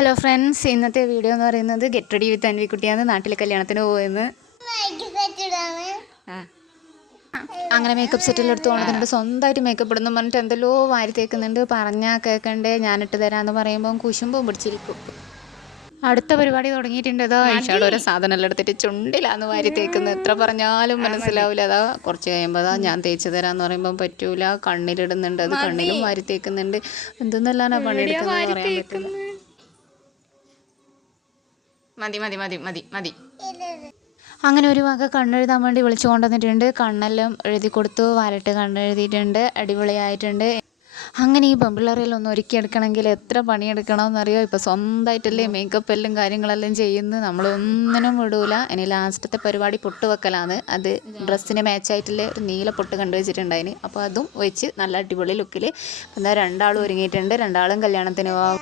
Hello friends, ഇന്നത്തെ video എന്ന് പറയുന്നത് ഗെറ്റ് റെഡി വിത്ത് അൻവിക്കുട്ടിയാണ്. നാട്ടിലെ കല്യാണത്തിന് പോയെന്ന് അങ്ങനെ മേക്കപ്പ് സെറ്റെല്ലാം എടുത്ത് ഓണത്തിനുണ്ട്. സ്വന്തമായിട്ട് മേക്കപ്പ് ഇടുന്നു പറഞ്ഞിട്ട് എന്തെല്ലോ വാരി തേക്കുന്നുണ്ട്. പറഞ്ഞാൽ കേൾക്കണ്ടേ, ഞാനിട്ട് തരാമെന്ന് പറയുമ്പോൾ കുശുമ്പും പിടിച്ചിരിക്കും. അടുത്ത പരിപാടി തുടങ്ങിയിട്ടുണ്ട്. അതാ ഐഷാഡ് ഓരോ സാധനമെല്ലാം എടുത്തിട്ട് ചുണ്ടിലാന്ന് വാരി തേക്കുന്നത്. എത്ര പറഞ്ഞാലും മനസ്സിലാവില്ല. അതാ കുറച്ച് കഴിയുമ്പോൾ അതാ ഞാൻ തേച്ച് തരാമെന്ന് പറയുമ്പോൾ പറ്റൂല, കണ്ണിലിടുന്നുണ്ട്, അത് കണ്ണിലും വാരി തേക്കുന്നുണ്ട്. എന്തെന്നെല്ലാനാ പണിയെടുക്കുന്നത് പറയാൻ പറ്റില്ല. മതി മതി മതി മതി മതി. അങ്ങനെ ഒരു വക കണ്ണെഴുതാൻ വേണ്ടി വിളിച്ചു കൊണ്ടുവന്നിട്ടുണ്ട്. കണ്ണെല്ലാം എഴുതി കൊടുത്തു, വരട്ട് കണ്ണെഴുതിയിട്ടുണ്ട്, അടിപൊളിയായിട്ടുണ്ട്. അങ്ങനെ ഈ പെമ്പിള്ളേരെല്ലാം ഒന്ന് ഒരുക്കിയെടുക്കണമെങ്കിൽ എത്ര പണിയെടുക്കണമെന്നറിയോ. ഇപ്പോൾ സ്വന്തമായിട്ടല്ലേ മേക്കപ്പ് എല്ലാം കാര്യങ്ങളെല്ലാം ചെയ്യുന്നത്. നമ്മളൊന്നിനും വിടൂല. ഇനി ലാസ്റ്റത്തെ പരിപാടി പൊട്ട് വെക്കലാണ്. അത് ഡ്രസ്സിന് മാച്ചായിട്ടുള്ള ഒരു നീല പൊട്ട് കണ്ടുവച്ചിട്ടുണ്ടായിന്. അപ്പോൾ അതും വെച്ച് നല്ല അടിപൊളി ലുക്കിൽ എന്താ രണ്ടാളും ഒരുങ്ങിയിട്ടുണ്ട്. രണ്ടാളും കല്യാണത്തിന് പോകാം.